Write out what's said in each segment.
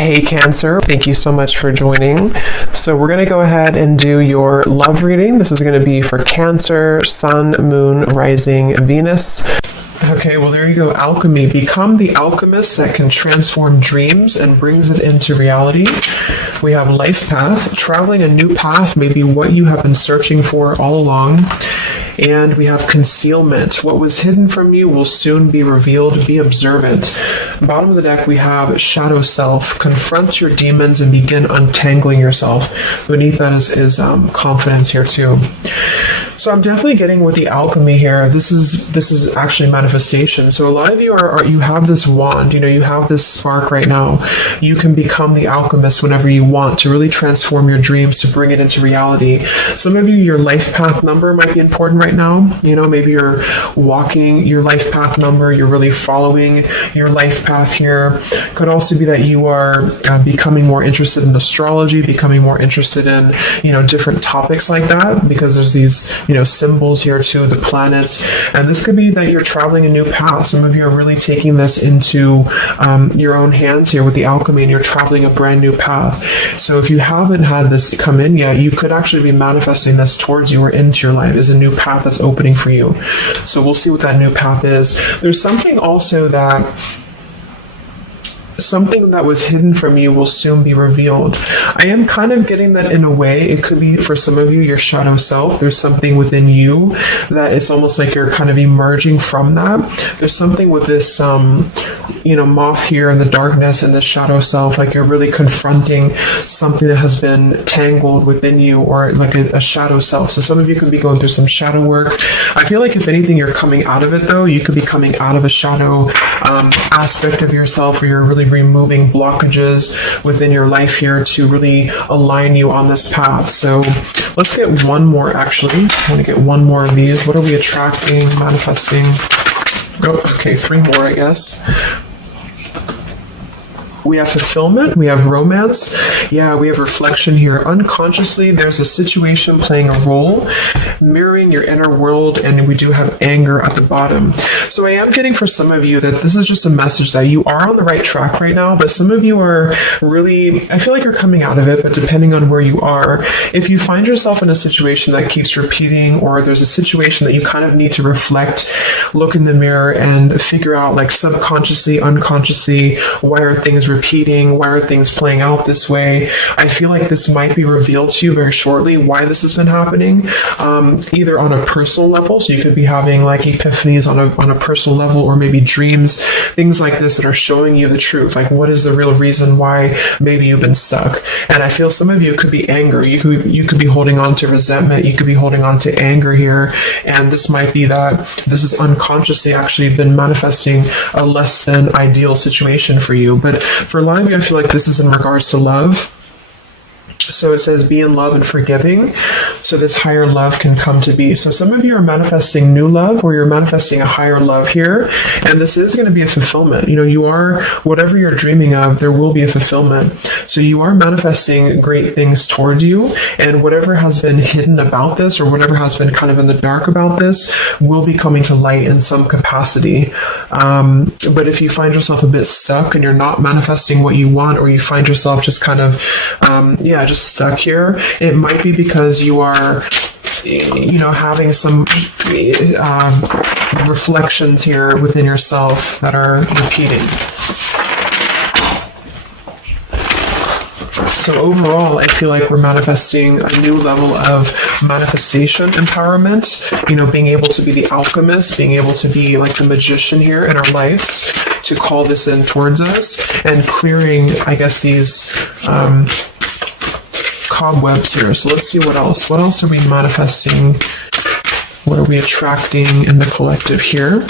Hey Cancer, thank you so much for joining. So we're going to go ahead and do your love reading. This is going to be for Cancer, Sun, Moon, Rising, Venus. Okay, well there you go. Alchemy. Become the alchemist that can transform dreams and brings it into reality. We have life path. Traveling a new path may be what you have been searching for all along. And we have concealment. What was hidden from you will soon be revealed. Be observant. Bottom of the deck, we have shadow self. Confront your demons and begin untangling yourself. Beneath that is confidence here too. So I'm definitely getting with the alchemy here. This is actually manifestation. So a lot of you you have this wand, you have this spark right now. You can become the alchemist whenever you want to really transform your dreams, to bring it into reality. Some of you, your life path number might be important right now. Maybe you're walking your life path number. You're really following your life path here. Could also be that you are becoming more interested in astrology, becoming more interested in, different topics like that, because there's these, symbols here too, the planets. And this could be that you're traveling a new path. Some of you are really taking this into your own hands here with the alchemy, and you're traveling a brand new path. So if you haven't had this come in yet, you could actually be manifesting this towards you or into your life as a new path that's opening for you. So we'll see what that new path is. There's something also that something that was hidden from you will soon be revealed. I am kind of getting that in a way. It could be for some of you, your shadow self. There's something within you that it's almost like you're kind of emerging from that. There's something with this, moth here in the darkness and the shadow self, like you're really confronting something that has been tangled within you, or like a shadow self. So some of you could be going through some shadow work. I feel like if anything, you're coming out of it though. You could be coming out of a shadow aspect of yourself, where you're really removing blockages within your life here to really align you on this path. So let's get one more actually. I want to get one more of these. What are we attracting, manifesting? Oh, okay, 3 more, I guess. We have fulfillment, we have romance, we have reflection here. Unconsciously, there's a situation playing a role, mirroring your inner world, and we do have anger at the bottom. So I am getting for some of you that this is just a message that you are on the right track right now, but some of you are really, I feel like you're coming out of it, but depending on where you are, if you find yourself in a situation that keeps repeating, or there's a situation that you kind of need to reflect, look in the mirror and figure out, like subconsciously, unconsciously, why are things repeating? Why are things playing out this way? I feel like this might be revealed to you very shortly why this has been happening, either on a personal level, so you could be having like epiphanies on a personal level, or maybe dreams, things like this that are showing you the truth, like what is the real reason why maybe you've been stuck. And I feel some of you could be anger, you could be holding on to resentment, you could be holding on to anger here, and this might be that this is unconsciously actually been manifesting a less than ideal situation for you. But for a lot of you, I feel like this is in regards to love. So it says be in love and forgiving, so this higher love can come to be. So some of you are manifesting new love, or you're manifesting a higher love here, and this is going to be a fulfillment. You are, whatever you're dreaming of, there will be a fulfillment. So you are manifesting great things towards you, and whatever has been hidden about this, or whatever has been kind of in the dark about this, will be coming to light in some capacity. But if you find yourself a bit stuck and you're not manifesting what you want, or you find yourself just kind of, just stuck here, it might be because you are, having some reflections here within yourself that are repeating. So overall, I feel like we're manifesting a new level of manifestation empowerment, being able to be the alchemist, being able to be like the magician here in our lives, to call this in towards us, and clearing, I guess, these cobwebs here. So let's see what else. What else are we manifesting? What are we attracting in the collective here?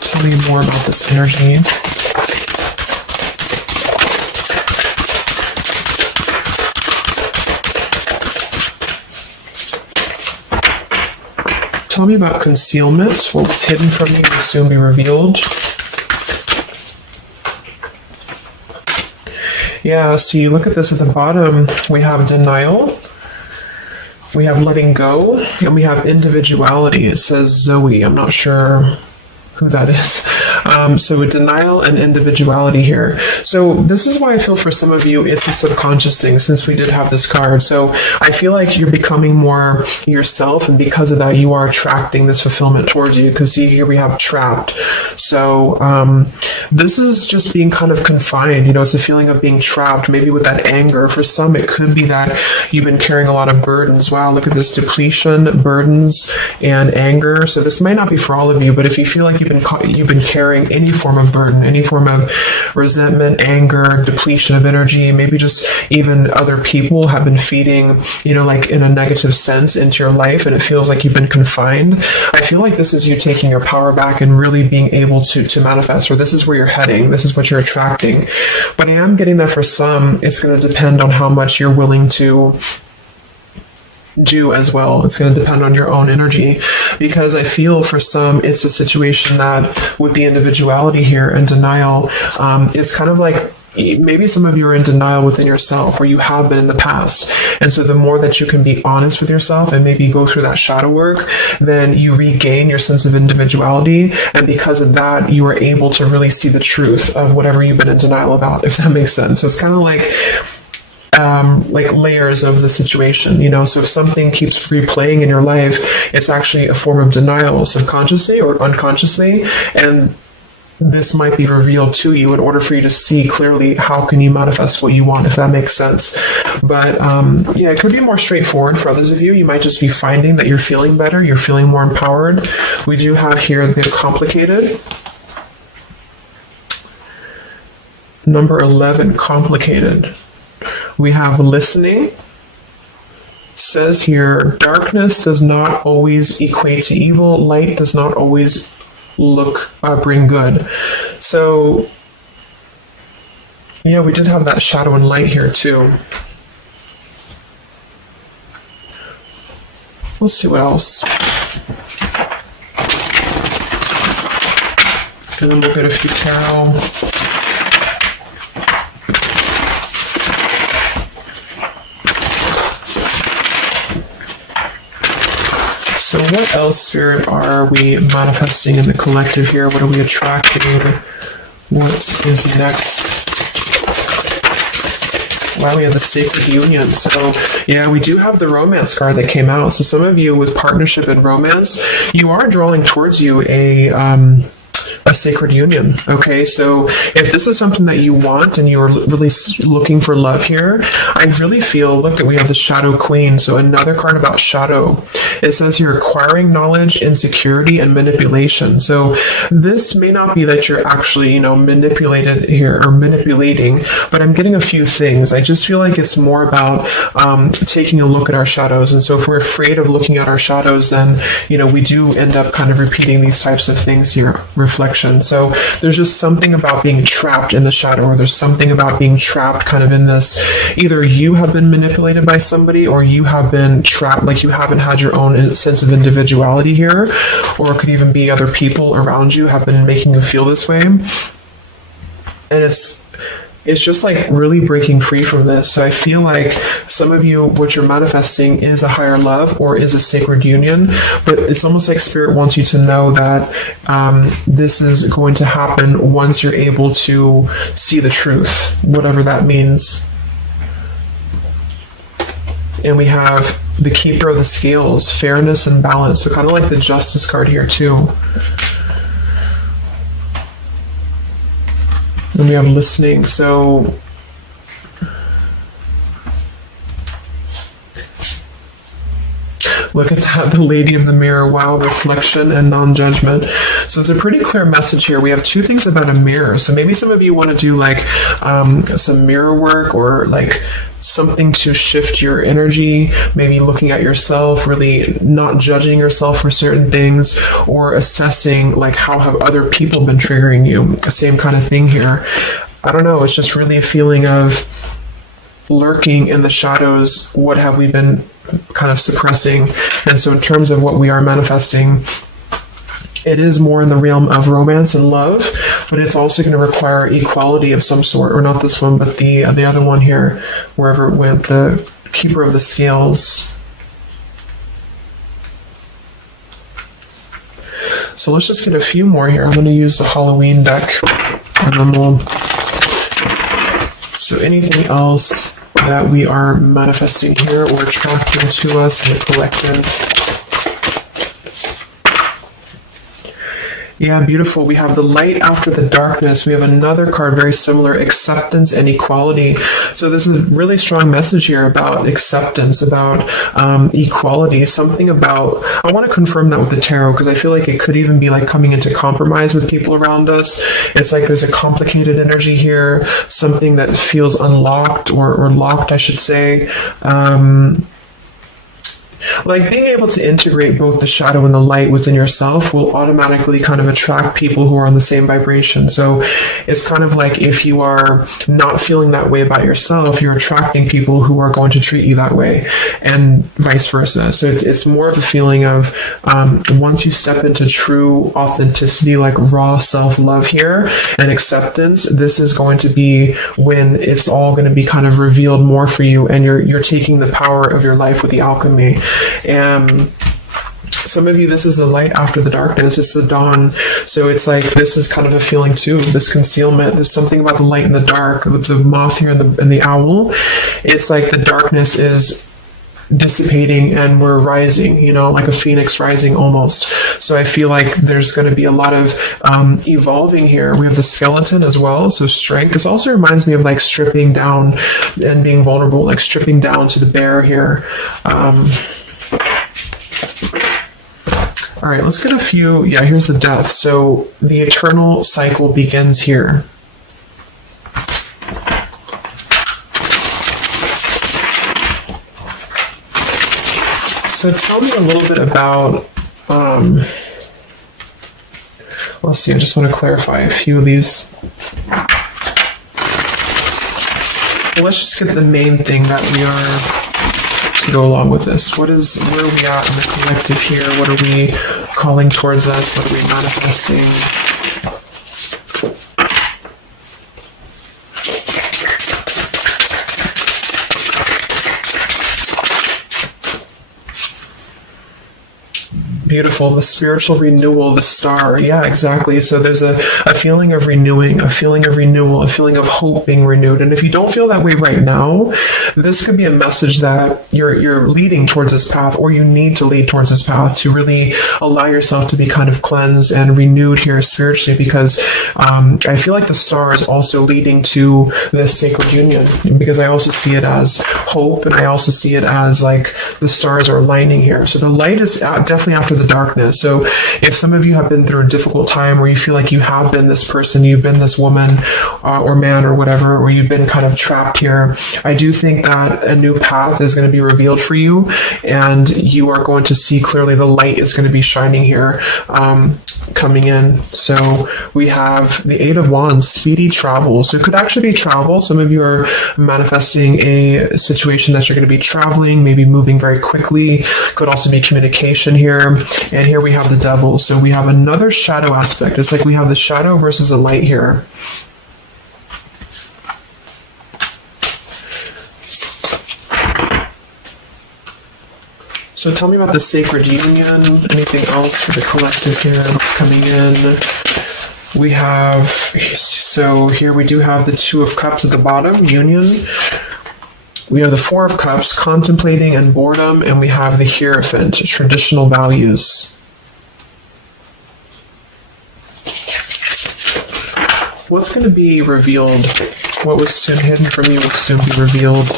Tell me more about this energy. Tell me about concealment. What was hidden from you will soon be revealed. Yeah, so you look at this at the bottom, we have denial, we have letting go, and we have individuality. It says Zoe. I'm not sure who that is. So denial and individuality here. So this is why I feel for some of you, it's a subconscious thing, since we did have this card. So I feel like you're becoming more yourself, and because of that, you are attracting this fulfillment towards you. Because see, here we have trapped. So this is just being kind of confined. You know, it's a feeling of being trapped, maybe with that anger. For some, it could be that you've been carrying a lot of burdens. Wow, look at this depletion, burdens, and anger. So this might not be for all of you, but if you feel like you've been carrying any form of burden, any form of resentment, anger, depletion of energy, maybe just even other people have been feeding, you know, like in a negative sense into your life, and it feels like you've been confined. I feel like this is you taking your power back and really being able to manifest, or this is where you're heading, this is what you're attracting. But I am getting that for some, it's going to depend on how much you're willing to do as well. It's going to depend on your own energy, because I feel for some, it's a situation that with the individuality here and denial, it's kind of like maybe some of you are in denial within yourself, or you have been in the past. And so the more that you can be honest with yourself and maybe go through that shadow work, then you regain your sense of individuality. And because of that, you are able to really see the truth of whatever you've been in denial about, if that makes sense. So it's kind of like layers of the situation, you know. So if something keeps replaying in your life, it's actually a form of denial, subconsciously or unconsciously, and this might be revealed to you in order for you to see clearly how can you manifest what you want, if that makes sense. But yeah, it could be more straightforward for others of you. You might just be finding that you're feeling better, you're feeling more empowered. We do have here the complicated. Number 11, complicated. We have listening. Says here, darkness does not always equate to evil. Light does not always bring good. So, yeah, we did have that shadow and light here too. Let's see what else. And then we'll get a few tarot. So what else, Spirit, are we manifesting in the collective here? What are we attracting? What is next? Wow, we have the Sacred Union. So, yeah, we do have the Romance card that came out. So some of you with partnership and romance, you are drawing towards you a sacred union. Okay, so if this is something that you want and you're really looking for love here, I really feel, look, we have the Shadow Queen. So another card about shadow. It says here, acquiring knowledge, insecurity, and manipulation. So this may not be that you're actually, you know, manipulated here or manipulating, but I'm getting a few things. I just feel like it's more about taking a look at our shadows. And so if we're afraid of looking at our shadows, then, you know, we do end up kind of repeating these types of things here, reflection. So there's just something about being trapped in the shadow, or there's something about being trapped kind of in this, either you have been manipulated by somebody, or you have been trapped, like you haven't had your own sense of individuality here, or it could even be other people around you have been making you feel this way. And it's just like really breaking free from this. So I feel like some of you, what you're manifesting is a higher love or is a sacred union, but it's almost like Spirit wants you to know that this is going to happen once you're able to see the truth, whatever that means. And we have the Keeper of the Scales, fairness and balance. So kind of like the Justice card here too. And we have listening. So look at that, the Lady of the Mirror. Wow, reflection and non-judgment. So it's a pretty clear message here. We have two things about a mirror. So maybe some of you want to do like some mirror work, or like something to shift your energy, maybe looking at yourself, really not judging yourself for certain things, or assessing like how have other people been triggering you. Same kind of thing here. I don't know, it's just really a feeling of lurking in the shadows. What have we been kind of suppressing? And so in terms of what we are manifesting, it is more in the realm of romance and love, but it's also going to require equality of some sort, or not this one, but the other one here, wherever it went, the Keeper of the Scales. So let's just get a few more here. I'm going to use the Halloween deck, and then we'll... So anything else that we are manifesting here or attracting to us in the collective? Yeah, beautiful. We have the light after the darkness. We have another card very similar, acceptance and equality. So this is a really strong message here about acceptance, about equality, something about, I want to confirm that with the tarot because I feel like it could even be like coming into compromise with people around us. It's like there's a complicated energy here, something that feels unlocked or locked, I should say. Like being able to integrate both the shadow and the light within yourself will automatically kind of attract people who are on the same vibration. So it's kind of like if you are not feeling that way about yourself, you're attracting people who are going to treat you that way, and vice versa. So it's more of a feeling of once you step into true authenticity, like raw self-love here and acceptance, this is going to be when it's all going to be kind of revealed more for you, and you're taking the power of your life with the alchemy. And some of you, this is the light after the darkness. It's the dawn. So it's like, this is kind of a feeling too, this concealment. There's something about the light and the dark, with the moth here and the owl. It's like the darkness is dissipating and we're rising, you know, like a phoenix rising almost. So I feel like there's going to be a lot of evolving here. We have the skeleton as well, so strength. This also reminds me of like stripping down and being vulnerable, like stripping down to the bare here. All right, let's get a few. Yeah, here's the death. So the eternal cycle begins here. So tell me a little bit about, let's see, I just want to clarify a few of these. Well, let's just get the main thing that we are to go along with this. Where are we at in the collective here? What are we calling towards us? What are we manifesting? Beautiful. The spiritual renewal, the star. Yeah, exactly. So there's a feeling of renewing, a feeling of renewal, a feeling of hope being renewed. And if you don't feel that way right now, this could be a message that you're leading towards this path, or you need to lead towards this path to really allow yourself to be kind of cleansed and renewed here spiritually, because I feel like the star is also leading to this sacred union, because I also see it as hope, and I also see it as like the stars are aligning here. So the light is definitely after the darkness. So if some of you have been through a difficult time where you feel like you have been this person, you've been this woman or man or whatever, or you've been kind of trapped here, I do think that a new path is going to be revealed for you, and you are going to see clearly. The light is going to be shining here, coming in. So we have the Eight of Wands, speedy travel. So it could actually be travel. Some of you are manifesting a situation that you're going to be traveling, maybe moving very quickly. Could also be communication here. And here we have the devil. So we have another shadow aspect. It's like we have the shadow versus the light here. So tell me about the sacred union. Anything else for the collective here that's coming in? We have, so here we do have the Two of Cups at the bottom, union. We have the Four of Cups, contemplating and boredom, and we have the Hierophant, traditional values. What's going to be revealed? What was soon hidden from you will soon be revealed.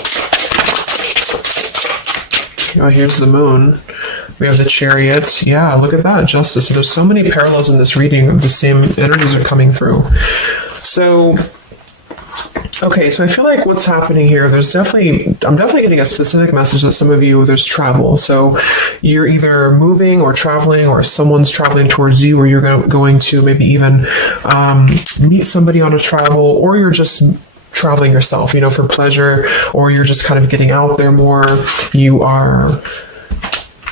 Oh, here's the Moon. We have the Chariot. Yeah, look at that, Justice. So there's so many parallels in this reading. The same energies are coming through. So, okay, so I feel like what's happening here, I'm definitely getting a specific message that some of you, there's travel. So you're either moving or traveling, or someone's traveling towards you, or you're going to maybe even meet somebody on a travel, or you're just traveling yourself, for pleasure, or you're just kind of getting out there more. You are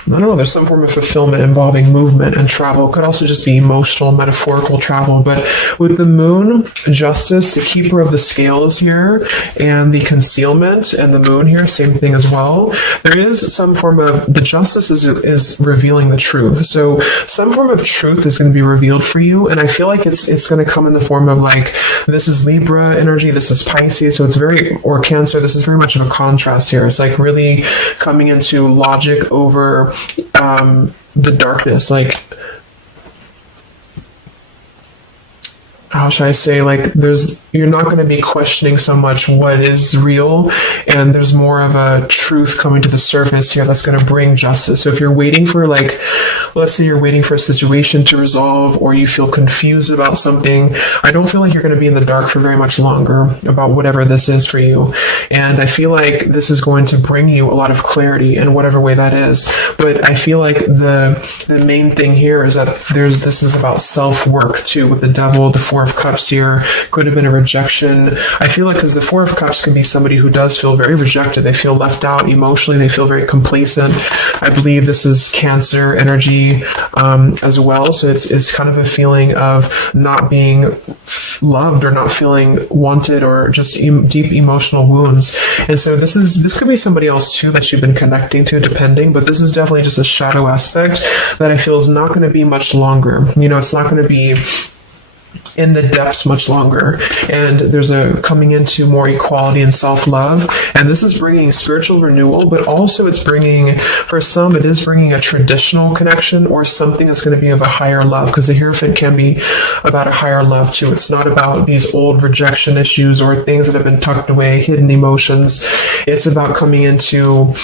I don't know, there's some form of fulfillment involving movement and travel. It could also just be emotional, metaphorical travel. But with the moon, justice, the keeper of the scales here, and the concealment, and the moon here, same thing as well. There is some form of, the justice is revealing the truth. So some form of truth is going to be revealed for you. And I feel like it's going to come in the form of like, this is Libra energy, this is Pisces. So it's very, or Cancer, this is very much of a contrast here. It's like really coming into logic over the darkness. Like, how should I say, like, you're not going to be questioning so much what is real, and there's more of a truth coming to the surface here that's going to bring justice. So if you're waiting for, like, let's say you're waiting for a situation to resolve, or you feel confused about something, I don't feel like you're going to be in the dark for very much longer about whatever this is for you. And I feel like this is going to bring you a lot of clarity in whatever way that is. But I feel like the main thing here is that this is about self-work too, with the Devil, the Four of Cups here, could have been a rejection. I feel like, because the Four of Cups can be somebody who does feel very rejected. They feel left out emotionally. They feel very complacent. I believe this is Cancer energy as well. So it's kind of a feeling of not being loved or not feeling wanted, or just deep emotional wounds. And so this could be somebody else too that you've been connecting to, depending, but this is definitely just a shadow aspect that I feel is not going to be much longer. It's not going to be in the depths much longer, and there's a coming into more equality and self-love, and this is bringing spiritual renewal, but also for some it is bringing a traditional connection or something that's going to be of a higher love, because the Hierophant can be about a higher love too. It's not about these old rejection issues or things that have been tucked away, hidden emotions. It's about coming into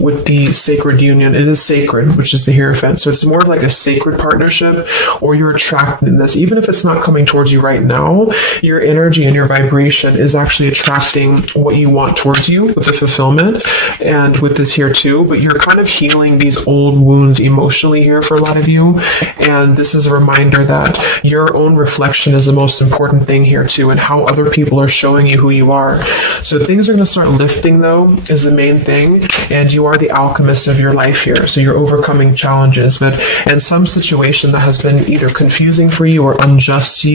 with the sacred union. It is sacred, which is the Hierophant, so it's more of like a sacred partnership, or you're attracting this, even if it's not coming towards you right now, your energy and your vibration is actually attracting what you want towards you with the fulfillment, and with this here too. But you're kind of healing these old wounds emotionally here for a lot of you, and this is a reminder that your own reflection is the most important thing here too, and how other people are showing you who you are. So things are going to start lifting though, is the main thing, and you are the alchemist of your life here. So you're overcoming challenges, but in some situation that has been either confusing for you or unjust to you,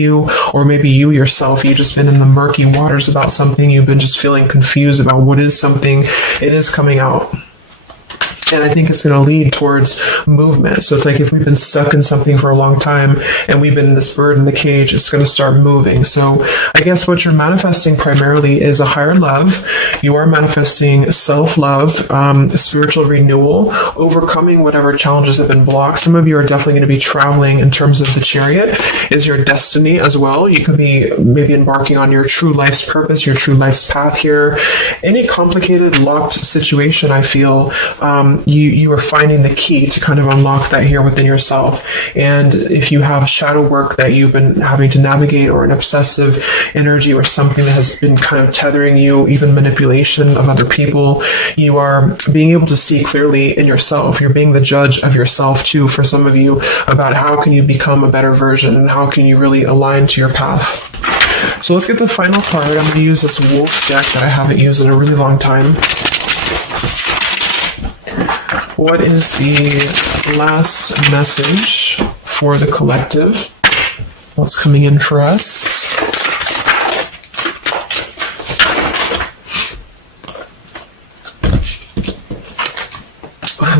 or maybe you yourself, you've just been in the murky waters about something, you've been just feeling confused about what is something, it is coming out. And I think it's going to lead towards movement. So it's like if we've been stuck in something for a long time and we've been in this bird in the cage, it's going to start moving. So I guess what you're manifesting primarily is a higher love. You are manifesting self-love, spiritual renewal, overcoming whatever challenges have been blocked. Some of you are definitely going to be traveling in terms of the Chariot is your destiny as well. You could be maybe embarking on your true life's purpose, your true life's path here. Any complicated, locked situation, I feel, you are finding the key to kind of unlock that here within yourself. And if you have shadow work that you've been having to navigate, or an obsessive energy, or something that has been kind of tethering you, even manipulation of other people, you are being able to see clearly in yourself. You're being the judge of yourself too, for some of you, about how can you become a better version, and how can you really align to your path. So let's get the final card. I'm going to use this wolf deck that I haven't used in a really long time. What is the last message for the collective? What's coming in for us?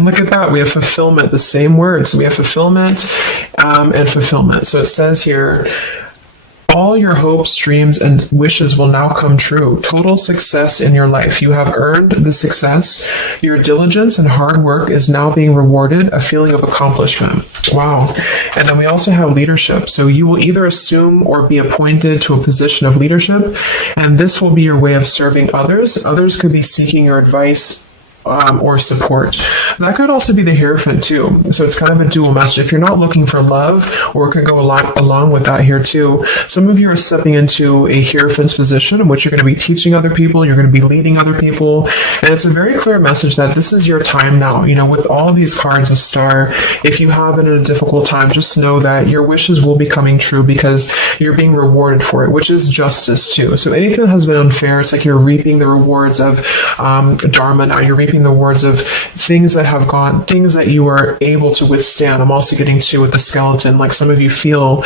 Look at that. We have fulfillment, the same words. We have fulfillment and fulfillment. So it says here, all your hopes, dreams, and wishes will now come true. Total success in your life. You have earned the success. Your diligence and hard work is now being rewarded, a feeling of accomplishment. Wow. And then we also have leadership. So you will either assume or be appointed to a position of leadership, and this will be your way of serving others. Others could be seeking your advice or support. That could also be the Hierophant too. So it's kind of a dual message. If you're not looking for love, or it could go along with that here too. Some of you are stepping into a Hierophant's position in which you're going to be teaching other people, you're going to be leading other people, and it's a very clear message that this is your time now. With all these cards, a star, if you have it in a difficult time, just know that your wishes will be coming true because you're being rewarded for it, which is justice too. So anything that has been unfair, it's like you're reaping the rewards of Dharma now. You're reaping speaking the words of things that you are able to withstand. I'm also getting to with the skeleton, like some of you feel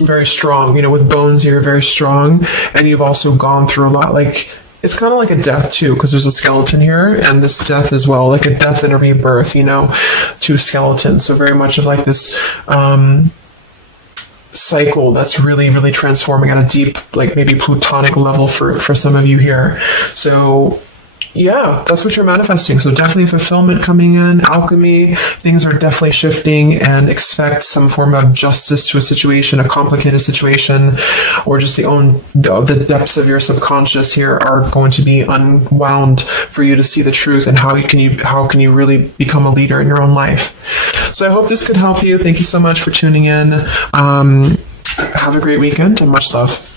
very strong, with bones here, very strong, and you've also gone through a lot. Like, it's kind of like a death too, because there's a skeleton here, and this death as well, like a death and a rebirth, to skeletons. So very much of like this cycle that's really, really transforming at a deep, like maybe plutonic level for some of you here. So yeah, that's what you're manifesting. So definitely fulfillment coming in, alchemy, things are definitely shifting, and expect some form of justice to a situation, a complicated situation, or just the depths of your subconscious here are going to be unwound for you to see the truth, and how can you really become a leader in your own life. So I hope this could help you. Thank you so much for tuning in. Have a great weekend and much love.